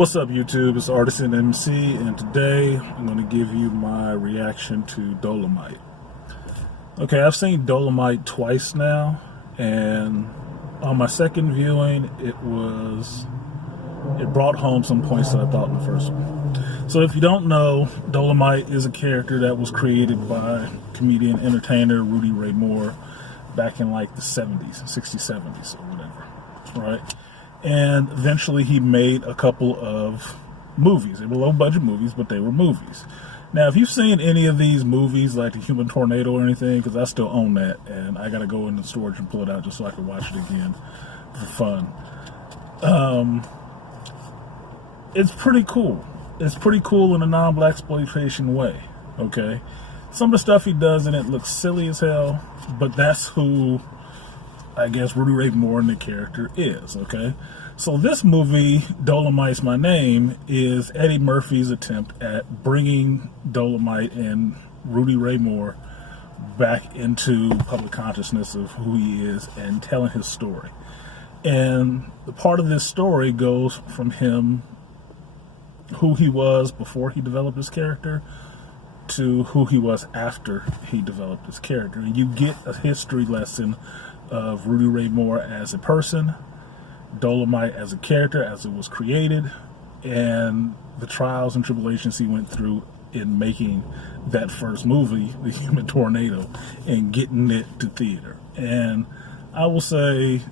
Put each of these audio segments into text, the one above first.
What's up, YouTube? It's Artisan MC, and today I'm going to give you my reaction to Dolemite. Okay, I've seen Dolemite twice now, and on my second viewing, it brought home some points that I thought in the first one. So if you don't know, Dolemite is a character that was created by comedian entertainer Rudy Ray Moore back in like the 70s, 60s, 70s, or whatever, right? And eventually he made a couple of movies. They were low-budget movies, but they were movies. Now, if you've seen any of these movies, like The Human Tornado or anything, because I still own that, and I got to go into storage and pull it out just so I can watch it again for fun. It's pretty cool. It's pretty cool in a non-blaxploitation way, okay? Some of the stuff he does in it looks silly as hell, but that's who I guess Rudy Ray Moore and the character is, okay? So this movie, Dolemite Is My Name, is Eddie Murphy's attempt at bringing Dolemite and Rudy Ray Moore back into public consciousness of who he is and telling his story. And the part of this story goes from him, who he was before he developed his character, to who he was after he developed his character. And you get a history lesson of Rudy Ray Moore as a person, Dolemite as a character, as it was created, and the trials and tribulations he went through in making that first movie, The Human Tornado, and getting it to theater. And I will say,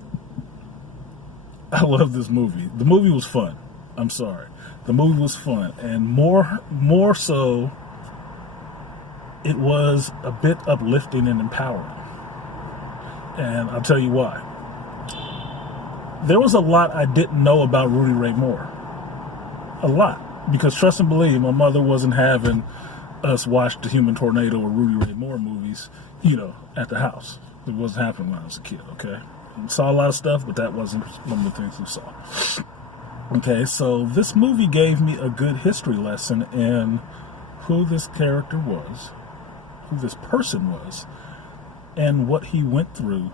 I love this movie. The movie was fun. I'm sorry. The movie was fun. And more so, it was a bit uplifting and empowering. And I'll tell you why. There was a lot I didn't know about Rudy Ray Moore. A lot. Because trust and believe, my mother wasn't having us watch The Human Tornado or Rudy Ray Moore movies, at the house. It wasn't happening when I was a kid, okay? I saw a lot of stuff, but that wasn't one of the things we saw. Okay, so this movie gave me a good history lesson in who this character was, who this person was, and what he went through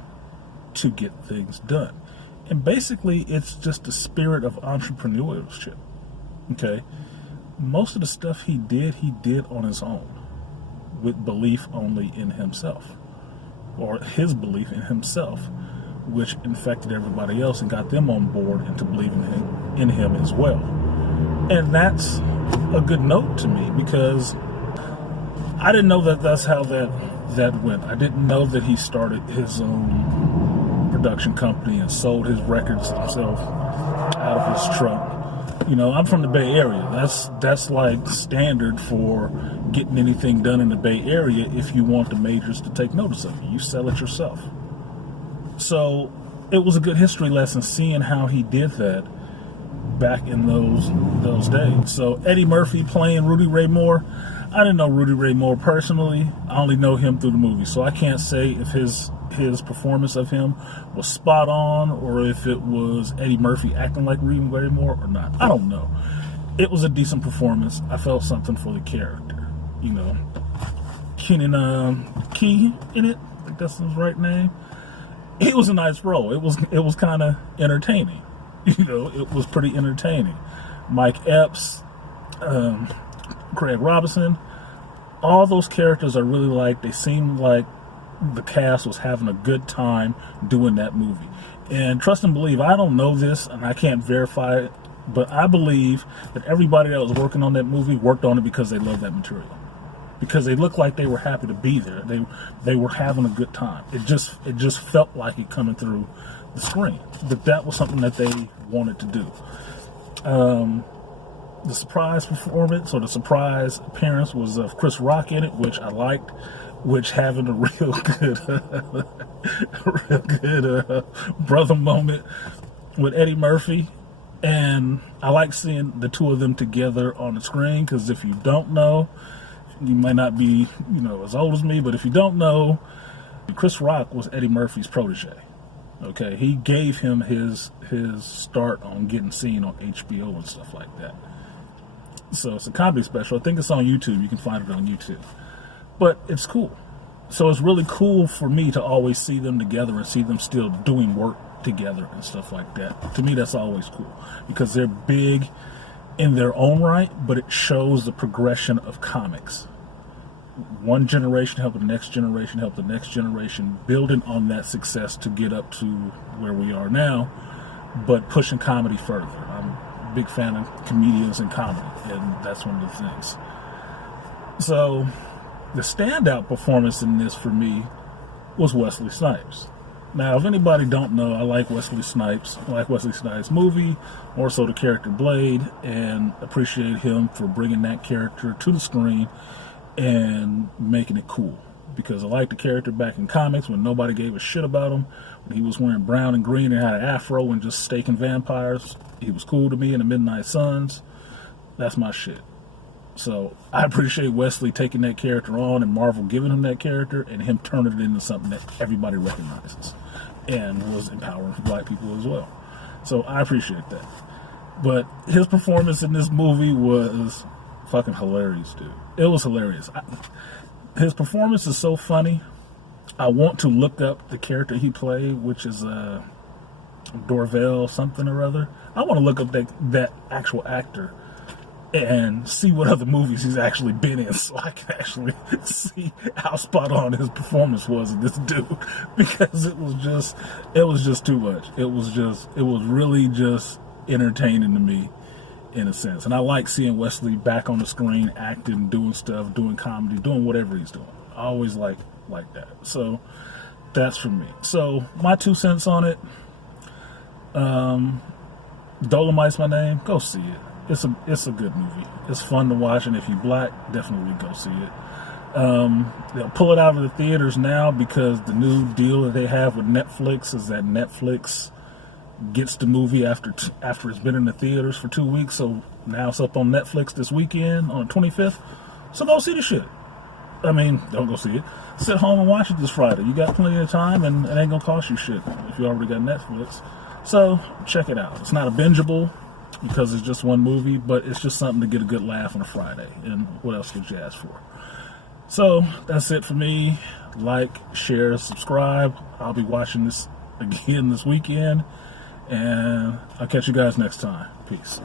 to get things done. And basically, it's just the spirit of entrepreneurship, okay? Most of the stuff he did on his own, with belief only in himself, or his belief in himself, which infected everybody else and got them on board into believing in him as well. And that's a good note to me, because I didn't know that that's how that went. I didn't know that he started his own production company and sold his records himself out of his truck. I'm from the Bay Area. That's like standard for getting anything done in the Bay Area. If you want the majors to take notice of you, you sell it yourself. So it was a good history lesson seeing how he did that back in those days. So Eddie Murphy playing Rudy Ray Moore. I didn't know Rudy Ray Moore personally. I only know him through the movie. So I can't say if his performance of him was spot on or if it was Eddie Murphy acting like Rudy Ray Moore or not. I don't know. It was a decent performance. I felt something for the character. Kenan Key in it. I think that's his right name. It was a nice role. It was kind of entertaining. It was pretty entertaining. Mike Epps, Craig Robinson, all those characters I really liked. They seemed like the cast was having a good time doing that movie. And trust and believe, I don't know this and I can't verify it, but I believe that everybody that was working on that movie worked on it because they loved that material. Because they looked like they were happy to be there. They were having a good time. It just felt like it coming through the screen. That was something that they wanted to do. The surprise performance or the surprise appearance was of Chris Rock in it, which I liked, which having a real good brother moment with Eddie Murphy. And I like seeing the two of them together on the screen, because if you don't know, you might not be, as old as me, but if you don't know, Chris Rock was Eddie Murphy's protege. Okay, he gave him his start on getting seen on HBO and stuff like that. So it's a comedy special. I think it's on YouTube. You can find it on YouTube. But it's cool. So it's really cool for me to always see them together and see them still doing work together and stuff like that. To me, that's always cool, because they're big in their own right, but it shows the progression of comics. One generation helped the next generation, helped the next generation, building on that success to get up to where we are now, but pushing comedy further. I'm a big fan of comedians and comedy, and that's one of the things. So the standout performance in this for me was Wesley Snipes. Now, if anybody don't know, I like Wesley Snipes. I like Wesley Snipes' movie, more so the character Blade, and appreciate him for bringing that character to the screen and making it cool. Because I like the character back in comics when nobody gave a shit about him. When he was wearing brown and green and had an afro and just staking vampires, he was cool to me in the Midnight Suns. That's my shit. So I appreciate Wesley taking that character on and Marvel giving him that character and him turning it into something that everybody recognizes and was empowering for black people as well. So I appreciate that. But his performance in this movie was fucking hilarious, dude. It was hilarious. His performance is so funny. I want to look up the character he played, which is Dorvell something or other. I want to look up that actual actor and see what other movies he's actually been in, so I can actually see how spot on his performance was in this dude. Because it was just too much. It was really just entertaining to me in a sense. And I like seeing Wesley back on the screen, acting, doing stuff, doing comedy, doing whatever he's doing. I always like that. So that's for me. So my 2 cents on it. Dolemite's My Name. Go see it. It's a good movie. It's fun to watch, and if you're black, definitely go see it. They'll pull it out of the theaters now because the new deal that they have with Netflix is that Netflix gets the movie after it's been in the theaters for 2 weeks. So now it's up on Netflix this weekend on the 25th. So go see the shit. I mean, don't go see it. Sit home and watch it this Friday. You got plenty of time, and it ain't gonna cost you shit if you already got Netflix. So check it out. It's not a bingeable because it's just one movie, but it's just something to get a good laugh on a Friday. And what else would you ask for? So that's it for me. Like, share, subscribe. I'll be watching this again this weekend, and I'll catch you guys next time. Peace.